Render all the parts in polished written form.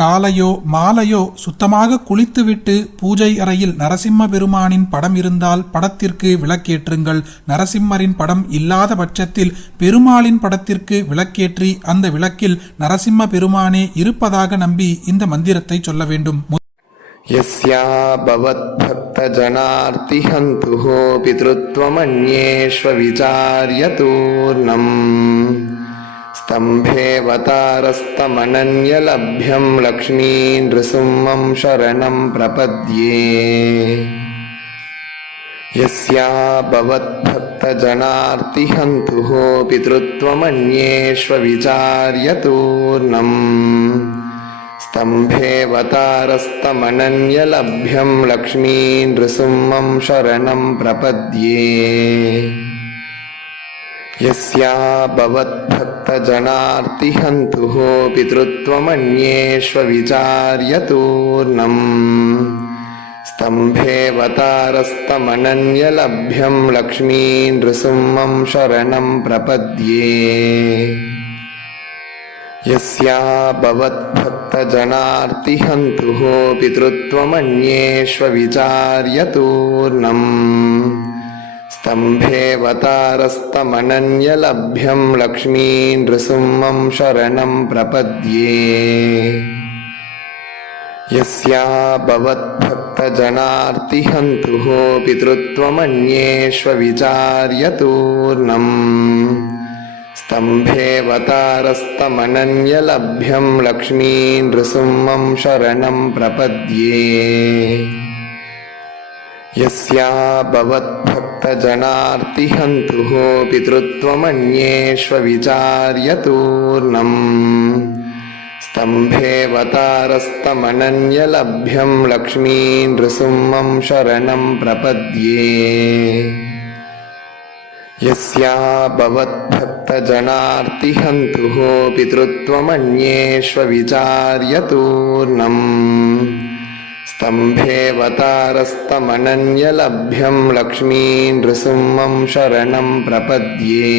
காலையோ மாலையோ சுத்தமாக குளித்துவிட்டு பூஜை அறையில் நரசிம்ம பெருமானின் படம் இருந்தால் படத்திற்கு விளக்கேற்றுங்கள். நரசிம்மரின் படம் இல்லாத பட்சத்தில் பெருமாளின் படத்திற்கு விளக்கேற்றி அந்த விளக்கில் நரசிம்ம பெருமானே இருப்பதாக நம்பி இந்த மந்திரத்தை சொல்ல வேண்டும். यस्या भवद्भक्तजनार्तिहन्तुः पितृत्वमन्येष्वविचार्यतूर्णम् स्तम्भेऽवतारस्तमनन्यलभ्यं लक्ष्मीनृसिंहं शरणं प्रपद्ये. यस्या भवद्भक्तजनार्तिहन्तुः पितृत्वमन्येष्वविचार्यतूर्णम् स्तम्भेऽवतारस्तमनन्यलभ्यं लक्ष्मीनृसिंहं शरणं प्रपद्ये. यस्या भवद्भक्तजनार्तिहन्तुः पितृत्वमन्येष्वविचार्यतूर्णम् स्तम्भेऽवतारस्तमनन्यलभ्यं लक्ष्मीनृसिंहं शरणं प्रपद्ये. यस्या भवद्भक्तजनार्तिहन्तुः पितृत्वमन्येष्वविचार्यतूर्णम् स्तम्भेऽवतारस्तमनन्यलभ्यं लक्ष्मीनृसिंहं शरणं प्रपद्ये. यस्या भवद्भक्तजनार्तिहन्तुः पितृत्वमन्येष्वविचार्यतूर्णम् स्तम्भेऽवतारस्तमनन्यलभ्यं लक्ष्मीनृसिंहं शरणं प्रपद्ये. यस्या भवद्भक्तजनार्तिहन्तुः पितृत्वमन्येष्वविचार्यतूर्णम् स्तम्भेऽवतारस्तमनन्यलभ्यं लक्ष्मीनृसिंहं शरणं प्रपद्ये. यस्या भवद्भक्तजनार्तिहन्तुः पितृत्वमन्येष्वविचार्यतूर्णम् स्तम्भेऽवतारस्तमनन्यलभ्यं लक्ष्मीनृसिंहं शरणं प्रपद्ये.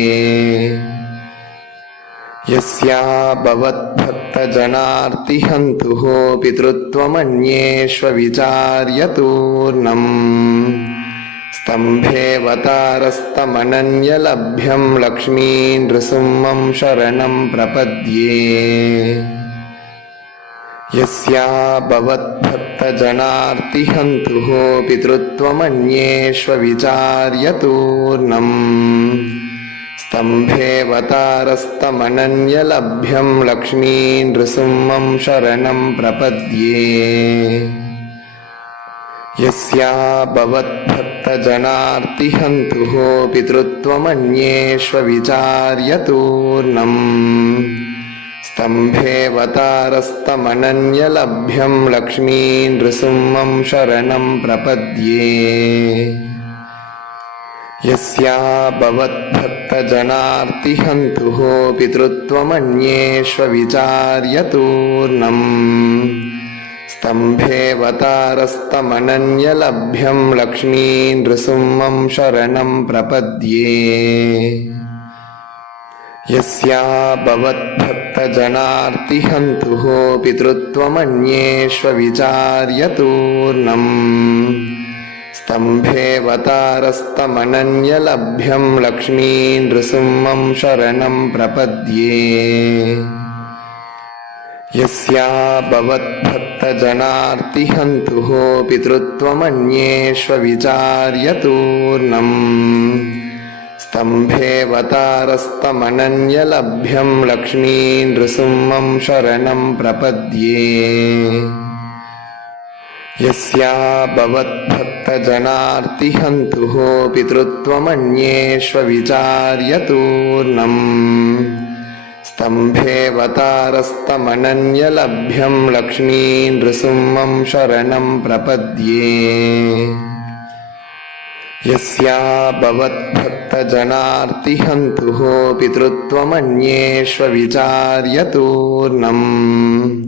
यस्या भवद्भक्तजनार्तिहन्तुः पितृत्वमन्येष्वविचार्यतूर्णम् स्तम्भेऽवतारस्तमनन्यलभ्यं लक्ष्मीनृसिंहं शरणं प्रपद्ये. यस्या भवद्भक्तजनार्तिहन्तुः पितृत्वमन्येष्वविचार्यतूर्णम् स्तम्भेऽवतारस्तमनन्यलभ्यं लक्ष्मीनृसिंहं शरणं प्रपद्ये. यस्या भवद्भक्तजनार्तिहन्तुः पितृत्वमन्येष्वविचार्यतूर्णम् स्तम्भेऽवतारस्तमनन्यलभ्यं लक्ष्मीनृसिंहं शरणं प्रपद्ये. यस्या भवद्भक्तजनार्तिहन्तुः पितृत्वमन्येष्वविचार्यतूर्णम् स्तम्भेऽवतारस्तमनन्यलभ्यं लक्ष्मीनृसिंहं शरणं प्रपद्ये. यस्या भवद्भक्तजनार्तिहन्तुः पितृत्वमन्येष्वविचार्यतूर्णम् स्तम्भेऽवतारस्तमनन्यलभ्यं लक्ष्मीनृसिंहं शरणं प्रपद्ये. यस्या भवद्भक्तजनार्तिहन्तुः पितृत्वमन्येष्वविचार्यतूर्णम् स्तम्भेऽवतारस्तमनन्यलभ्यं लक्ष्मीनृसिंहं शरणं प्रपद्ये. यस्या भवद्भक्तजनार्तिहन्तुः पितृत्वमन्येष्वविचार्यतूर्णम् स्तम्भेऽवतारस्तमनन्यलभ्यं लक्ष्मीनृसिंहं शरणं प्रपद्ये. यस्या भवद्भक्तजनार्तिहन्तुः पितृत्वमन्येष्वविचार्यतूर्णम्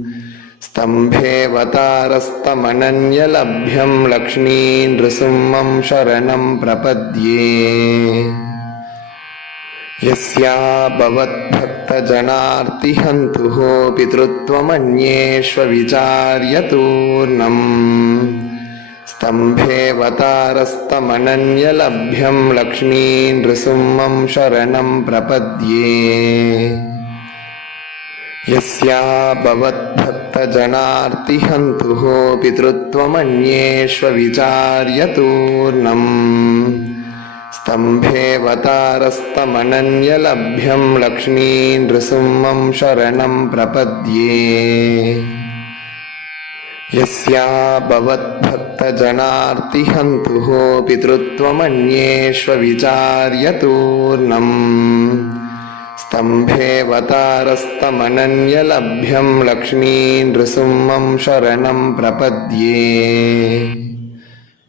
स्तम्भेऽवतारस्तमनन्यलभ्यं लक्ष्मीनृसिंहं शरणं प्रपद्ये. यस्या भवद्भक्तजनार्तिहन्तुः भवद्भक्तजनार्तिहन्तुः पितृत्वमन्येष्वविचार्यतूर्णम् स्तम्भेऽवतारस्तमनन्यलभ्यं लक्ष्मीं नृसिंहं शरणं प्रपद्ये यस्या भवद्भक्तजनार्तिहन्तुः पितृत्वमन्येष्वविचार्यतूर्णम् स्तम्भेऽवतारस्तमनन्यलभ्यं लक्ष्मीं नृसिंहं शरणं प्रपद्ये यस्या भवद्भक्तजनार्तिहन्तुः पितृत्वमन्येष्वविचार्यतूर्णम् स्तम्भेऽवतारस्तमनन्यलभ्यं लक्ष्मीं नृसिंहं शरणं प्रपद्ये